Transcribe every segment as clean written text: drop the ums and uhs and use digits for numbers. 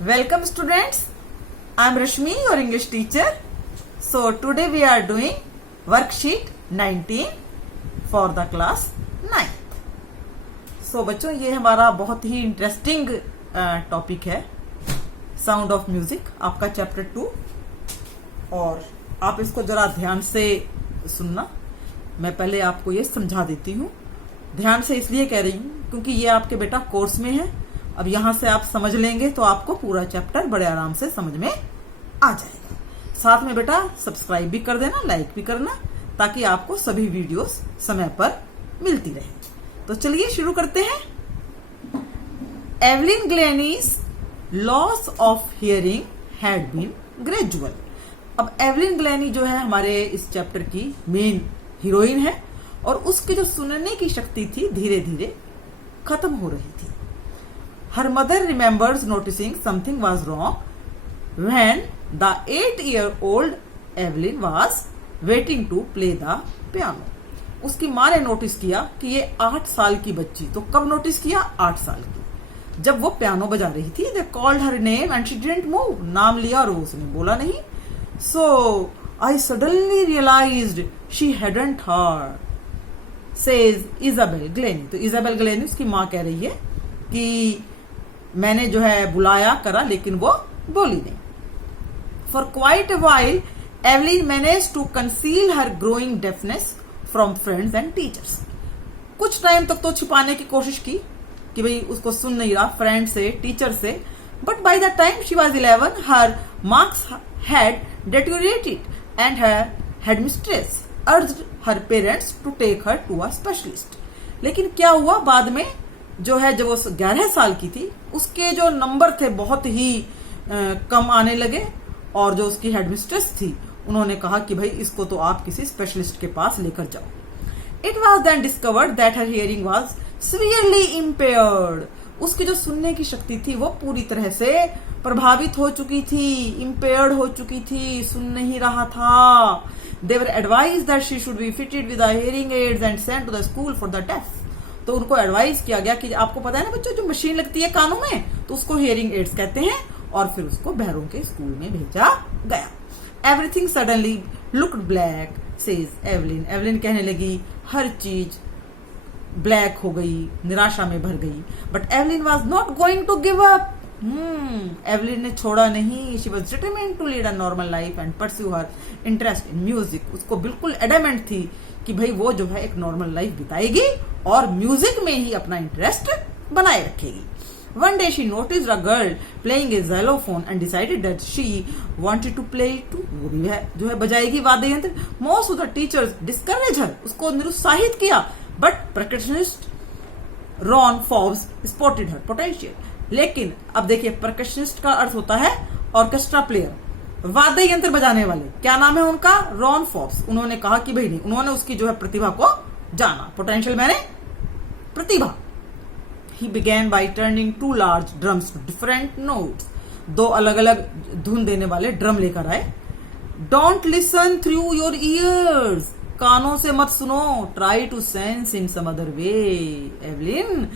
Welcome students, I am Rashmi, your English teacher. So today we are doing worksheet 19 for the class 9th. So बच्चों ये हमारा बहुत ही interesting topic है sound of music, आपका chapter 2। और आप इसको जरा ध्यान से सुनना। मैं पहले आपको ये समझा देती हूँ। ध्यान से इसलिए कह रही हूँ क्योंकि ये आपके बेटा कोर्स में है। अब यहाँ से आप समझ लेंगे तो आपको पूरा चैप्टर बड़े आराम से समझ में आ जाएगा। साथ में बेटा सब्सक्राइब भी कर देना, लाइक भी करना, ताकि आपको सभी वीडियोस समय पर मिलती रहे। तो चलिए शुरू करते हैं। Evelyn Glennie's loss of hearing had been gradual. अब एवलिन ग्लेनी जो है हमारे इस चैप्टर की मेन हीरोइन है और उसकी जो सुनने की शक्ति थी धीरे धीरे खत्म हो रही थी। Her mother remembers noticing something was wrong when the 8-year-old Evelyn was waiting to play the piano. उसकी माँ ने नोटिस किया कि ये 8 साल की बच्ची, तो कब नोटिस किया? 8 साल की, जब वो पियानो बजा रही थी। They called her name and she didn't move. नाम लिया और उसने बोला नहीं। So I suddenly realized she hadn't heard, says Isabel Glennie. तो Isabel Glennie उसकी माँ कह रही है कि मैंने जो है बुलाया करा लेकिन वो बोली नहीं। For quite a while, Evelyn managed to conceal her growing deafness from friends and teachers. कुछ टाइम तक तो छिपाने की कोशिश की कि भाई उसको सुन नहीं रहा फ्रेंड से, टीचर से। But by the time she was 11, her marks had deteriorated and her headmistress urged her parents to take her to a specialist. लेकिन क्या हुआ बाद में जो है, जब वो 11 साल की थी उसके जो नंबर थे बहुत ही कम आने लगे और जो उसकी हेडमिस्ट्रेस थी उन्होंने कहा कि भाई इसको तो आप किसी स्पेशलिस्ट के पास लेकर जाओ। It was then discovered that her hearing was severely impaired. उसकी जो सुनने की शक्ति थी वो पूरी तरह से प्रभावित हो चुकी थी, इम्पेयर्ड हो चुकी थी, सुन नहीं रहा था। They were advise that she should be fitted with hearing aids and sent to the school for the deaf. तो उनको एडवाइस किया गया कि आपको पता है ना बच्चों, जो मशीन लगती है कानों में तो उसको हियरिंग एड्स कहते हैं, और फिर उसको बहरों के स्कूल में भेजा गया। Everything suddenly looked black, says Evelyn. Evelyn कहने लगी हर चीज ब्लैक हो गई, निराशा में भर गई। But Evelyn was not going to give up. Evelyn ने छोड़ा नहीं। She was determined to lead a normal life and pursue her interest in music. उसको बिल्कुल एडमेंट थी कि भाई वो जो है एक नॉर्मल लाइफ बिताएगी और म्यूजिक में ही अपना इंटरेस्ट बनाए रखेगी। One day she noticed a girl playing a xylophone and decided that she wanted to play it too. वो भी है जो है बजाएगी वाद्य यंत्र। Most of the teachers discouraged her, उसको निरुत्साहित किया। But percussionist Ron Forbes spotted her potential. लेकिन अब देखिए, परकशनिस्ट का अर्थ होता है ऑर्केस्ट्रा प्लेयर, वाद्य यंत्र बजाने वाले। क्या नाम है उनका? Ron Forbes. उन्होंने कहा कि भाई नहीं, उन्होंने उसकी जो है प्रतिभा को जाना। पोटेंशियल मैंने प्रतिभा। He began by turning two large drums to different notes. 2 अलग अलग धुन देने वाले ड्रम लेकर आए। Don't listen through your ears. कानों से मत सुनो। Try to sense in some other way. Evelyn,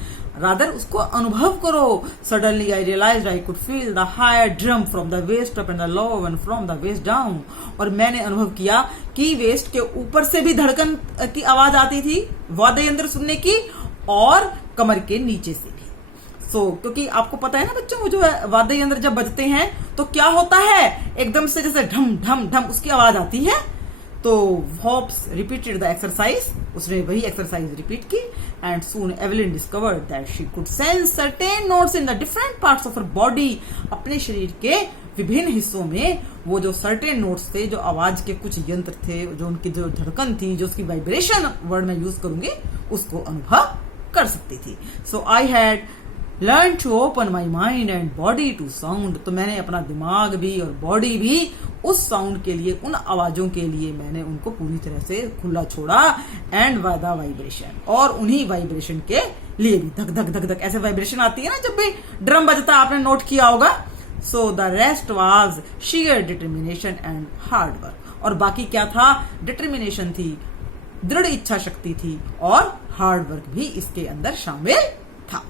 rather उसको अनुभव करो। Suddenly I realized I could feel the higher drum from the waist up and the low one from the waist down. और मैंने अनुभव किया कि वेस्ट के ऊपर से भी धड़कन की आवाज आती थी वाद्य यंत्र सुनने की, और कमर के नीचे से भी। क्योंकि आपको पता है ना बच्चों, वो जो है वाद्य यंत्र जब बजते हैं तो क्या होता है, एकदम से जैसे ढम ढम ढम उसकी आवाज आती है। तो हॉप्स रिपीटेड द एक्सरसाइज, उसने वही एक्सरसाइज रिपीट की। And soon Evelyn discovered that she could sense certain notes in the different parts of her body. अपने शरीर के विभिन्न हिस्सों में वो जो सर्टेन नोट्स थे, जो आवाज के कुछ यंत्र थे, जो उनकी जो धड़कन थी, जो उसकी वाइब्रेशन वर्ड में यूज करूंगी, उसको अनुभव कर सकती थी। So I had learn to open my mind and body to sound. तो मैंने अपना दिमाग भी और बॉडी भी उस साउंड के लिए, उन आवाजों के लिए मैंने उनको पूरी तरह से खुला छोड़ा। एंड द वाइब्रेशन, और उन्हीं वाइब्रेशन के लिए भी धक धक धक धक ऐसे वाइब्रेशन आती है ना जब भी ड्रम बजता, आपने नोट किया होगा। So the rest was share determination and hard work. और बाकी क्या था? डिटर्मिनेशन थी, दृढ़ इच्छा शक्ति थी, और हार्ड वर्क भी इसके अंदर शामिल था।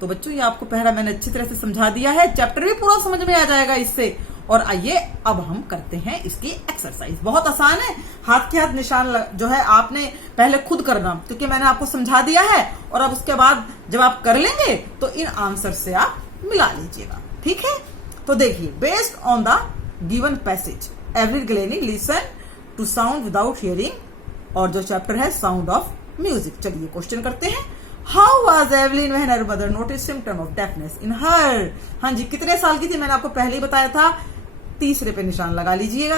तो बच्चों ये आपको पहला मैंने अच्छी तरह से समझा दिया है, चैप्टर भी पूरा समझ में आ जाएगा इससे। और आइए अब हम करते हैं इसकी एक्सरसाइज। बहुत आसान है, हाथ के हाथ निशान जो है आपने पहले खुद करना, क्योंकि मैंने आपको समझा दिया है। और अब उसके बाद जब आप कर लेंगे तो इन आंसर से आप मिला लीजिएगा, ठीक है। तो देखिए, based on the given passage Evelyn Glennie listen to sound without hearing, और जो चैप्टर है साउंड ऑफ म्यूजिक। चलिए क्वेश्चन करते हैं। How was Evelyn when her mother notice symptom of deafness in her. हाँ जी, कितने साल की थी मैंने आपको पहले ही बताया था, तीसरे पे निशान लगा लीजिएगा।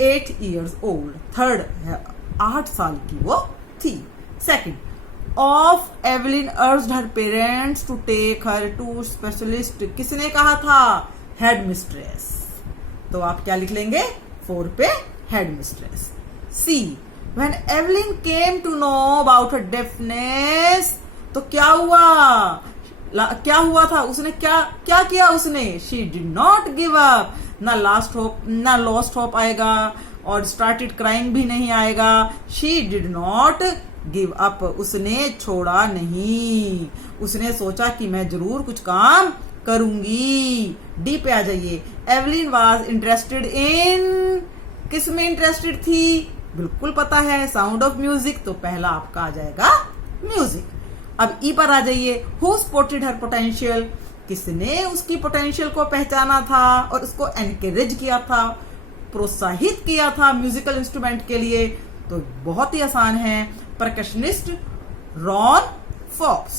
8 years old। थर्ड है 8 साल की वो थी। Second, of Evelyn urged her parents to take her to specialist. किसने कहा था? Head mistress. तो आप क्या लिख लेंगे? 4 पे head mistress. See, when Evelyn came to know about her deafness, तो क्या हुआ? क्या हुआ था? उसने क्या किया उसने? She did not give up. ना लॉस्ट होप आएगा और स्टार्टेड क्राइंग भी नहीं आएगा। She did not give up, उसने छोड़ा नहीं। उसने सोचा कि मैं जरूर कुछ काम करूंगी। डी पे आ जाइए। एवलिन वाज इंटरेस्टेड इन, किस में इंटरेस्टेड थी? बिल्कुल पता है, साउंड ऑफ म्यूजिक। तो पहला आपका आ जाएगा म्यूजिक। अब ई पर आ जाइए। हु स्पॉटेड हर पोटेंशियल, किसने उसकी पोटेंशियल को पहचाना था और उसको एनकरेज किया था, प्रोत्साहित किया था म्यूजिकल इंस्ट्रूमेंट के लिए? तो बहुत ही आसान है, परकशनिस्ट रॉन फॉक्स।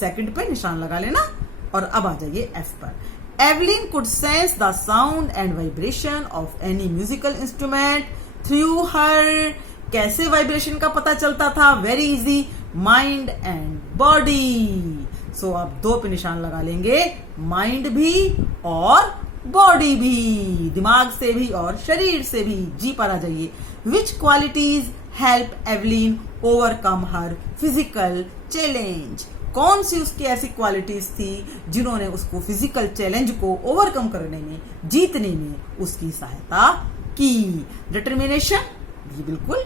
सेकंड पे निशान लगा लेना। और अब आ जाइए एफ पर। Evelyn could sense the sound and vibration of any musical instrument through her. कैसे वाइब्रेशन का पता चलता था? Very easy, mind and body. So आप 2 पे निशान लगा लेंगे, माइंड भी और बॉडी भी, दिमाग से भी और शरीर से भी। जी पर आ जाइए। विच क्वालिटीज हेल्प एवलिन ओवरकम हर फिजिकल चैलेंज। कौन सी उसकी ऐसी क्वालिटीज थी जिन्होंने उसको फिजिकल चैलेंज को ओवरकम करने में, जीतने में उसकी सहायता की? डिटर्मिनेशन, ये बिल्कुल।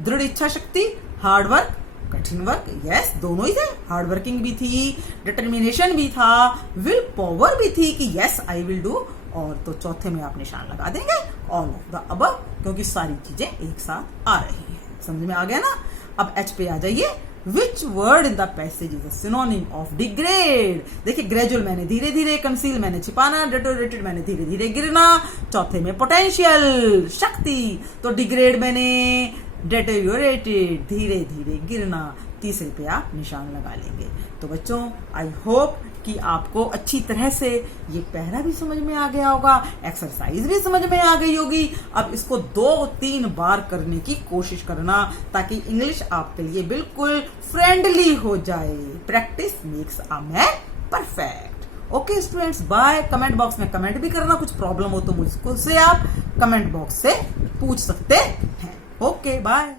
दृढ़ इच्छा शक्ति, हार्ड वर्क, कठिन वर्क, यस दोनों ही थे। हार्ड वर्किंग भी थी, डिटर्मिनेशन भी था, विल पावर भी थी कि यस आई विल डू। और तो चौथे में आप निशान लगा देंगे ऑल ऑफ द अबव, क्योंकि सारी चीजें एक साथ आ रही हैं। समझ में आ गया ना? अब एच पे आ जाइए। Which word in the passage is a synonym of degrade. देखिए, ग्रेजुअल मैंने धीरे धीरे, कंसील मैंने छिपाना, डिटोरेटेड मैंने धीरे धीरे गिरना, चौथे में पोटेंशियल शक्ति, तो डिग्रेड मैंने डेटेरियोरेटेड धीरे धीरे गिरना, तीसरे पे आप निशान लगा लेंगे। तो बच्चों, आई होप कि आपको अच्छी तरह से ये पहला भी समझ में आ गया होगा, एक्सरसाइज भी समझ में आ गई होगी। अब इसको 2-3 बार करने की कोशिश करना, ताकि इंग्लिश आपके लिए बिल्कुल फ्रेंडली हो जाए। Practice makes a man perfect. Okay students, bye. Comment box में कमेंट भी करना, कुछ प्रॉब्लम हो तो मुझको से आप कमेंट बॉक्स से पूछ सकते हैं। Okay, bye.